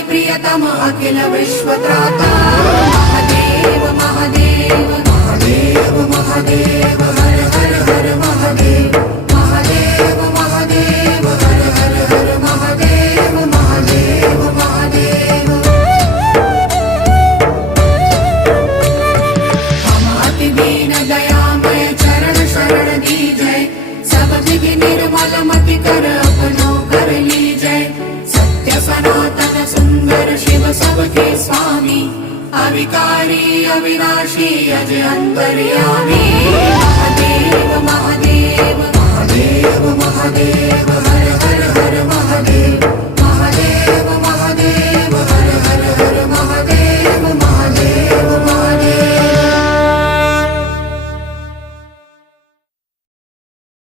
प्रियतम अखिल विश्वत्राता महादेव महादेव महादेव महादेव हर हर हर महादेव महादेव महादेव हर हर हर महादेव महादेव महादेव। हम अति दीन दयामय चरण शरण दीजय सब विघ्न निर्मल मति कर अपनो कर लीजय। सत्य सनातन सुंदर शिव सबके स्वामी अविकारी अविनाशी अजय अंतर्यामी महादेव महादेव।